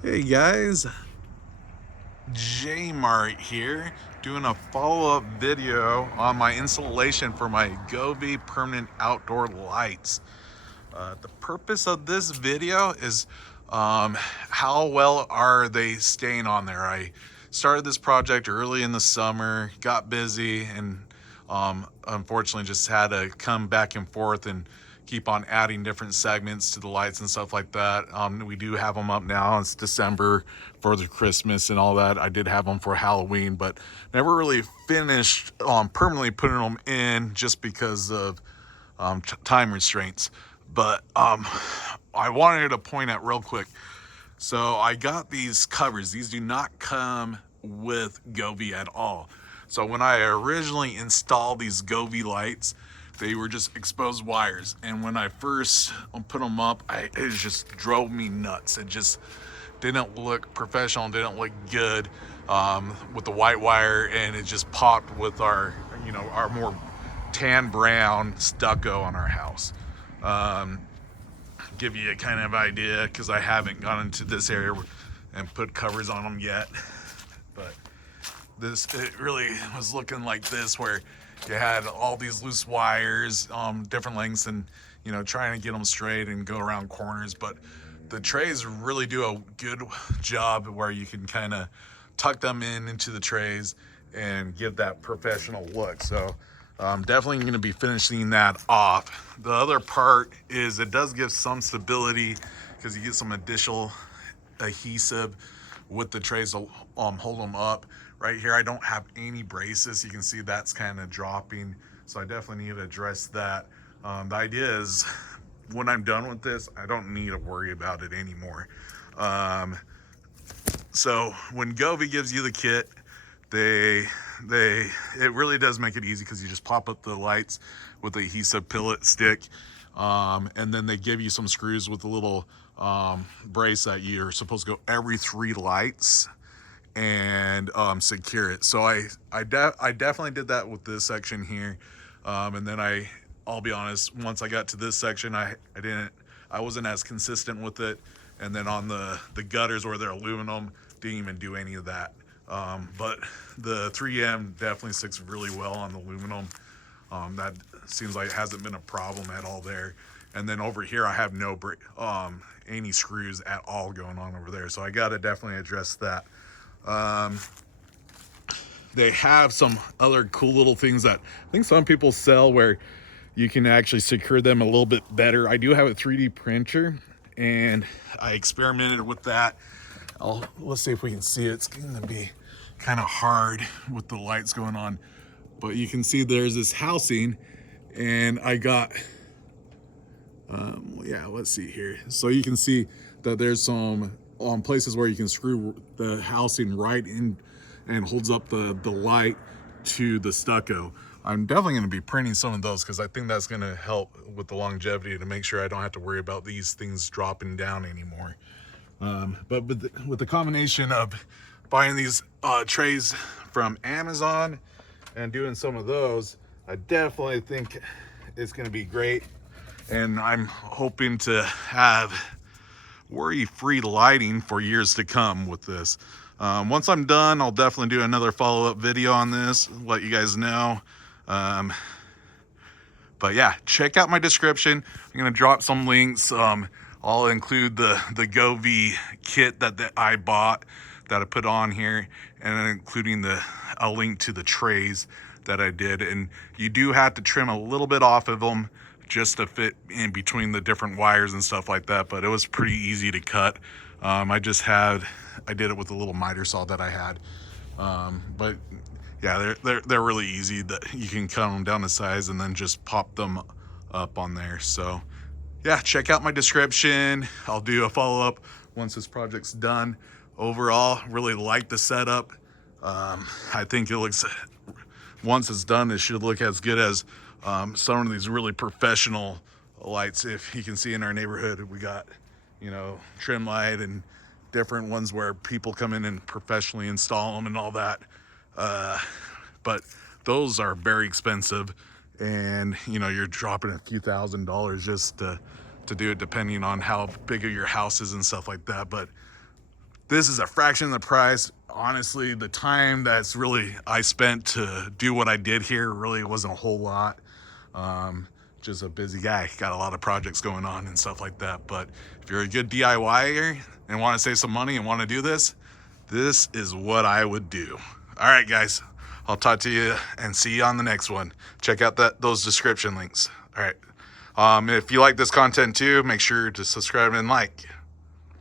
Hey guys, J-Mart here, doing a follow-up video on my installation for my Govee permanent outdoor lights. The purpose of this video is how well are they staying on there. I started this project early in the summer, got busy, and unfortunately just had to come back and forth and keep on adding different segments to the lights and stuff like that. We do have them up now. It's December for the Christmas and all that. I did have them for Halloween, but never really finished permanently putting them in just because of time restraints. But I wanted to point out real quick. So I got these covers. These do not come with Govee at all. So when I originally installed these Govee lights, they were just exposed wires. And when I first put them up, it just drove me nuts. It just didn't look professional, didn't look good with the white wire, and it just popped with our more tan brown stucco on our house. Give you a kind of idea because I haven't gone into this area and put covers on them yet, but it really was looking like this, where you had all these loose wires, different lengths, and trying to get them straight and go around corners. But the trays really do a good job where you can kind of tuck them into the trays and give that professional look. So I'm definitely going to be finishing that off. The other part is it does give some stability because you get some additional adhesive with the trays to hold them up. Right here I don't have any braces. You can see that's kind of dropping, so I definitely need to address that. The idea is when I'm done with this, I don't need to worry about it anymore. So when Govee gives you the kit, it really does make it easy because you just pop up the lights with the adhesive pillet stick, and then they give you some screws with a little brace that you're supposed to go every 3 lights and secure it. So I definitely did that with this section here, and then I'll be honest, once I got to this section, I wasn't as consistent with it, and then on the gutters where they're aluminum, didn't even do any of that. But the 3M definitely sticks really well on the aluminum. That seems like it hasn't been a problem at all there. And then over here, I have no any screws at all going on over there. So I got to definitely address that. They have some other cool little things that I think some people sell where you can actually secure them a little bit better. I do have a 3D printer and I experimented with that. Let's see if we can see it. It's going to be kind of hard with the lights going on, but you can see there's this housing, and I got let's see here. So you can see that there's some places where you can screw the housing right in and holds up the light to the stucco. I'm definitely going to be printing some of those because I think that's going to help with the longevity to make sure I don't have to worry about these things dropping down anymore. But with the combination of buying these trays from Amazon and doing some of those, I definitely think it's going to be great. And I'm hoping to have worry-free lighting for years to come with this. Once I'm done, I'll definitely do another follow-up video on this, let you guys know. But yeah, check out my description. I'm gonna drop some links. I'll include the Govee kit that I bought that I put on here, and including a link to the trays that I did. And you do have to trim a little bit off of them just to fit in between the different wires and stuff like that, but it was pretty easy to cut. I did it with a little miter saw that I had. But yeah, they're really easy. That you can cut them down to size and then just pop them up on there. So yeah, check out my description. I'll do a follow-up once this project's done. Overall, really like the setup. I think once it's done, it should look as good as some of these really professional lights. If you can see in our neighborhood, we got trim light and different ones where people come in and professionally install them and all that. But those are very expensive, and you're dropping a few $1,000s just to do it, depending on how big of your house is and stuff like that. But this is a fraction of the price. Honestly, the time that's really I spent to do what I did here really wasn't a whole lot. Just a busy guy, got a lot of projects going on and stuff like that. But if you're a good DIYer and want to save some money and want to do this, this is what I would do. All right, guys, I'll talk to you and see you on the next one. Check out those description links. All right. If you like this content too, make sure to subscribe and like.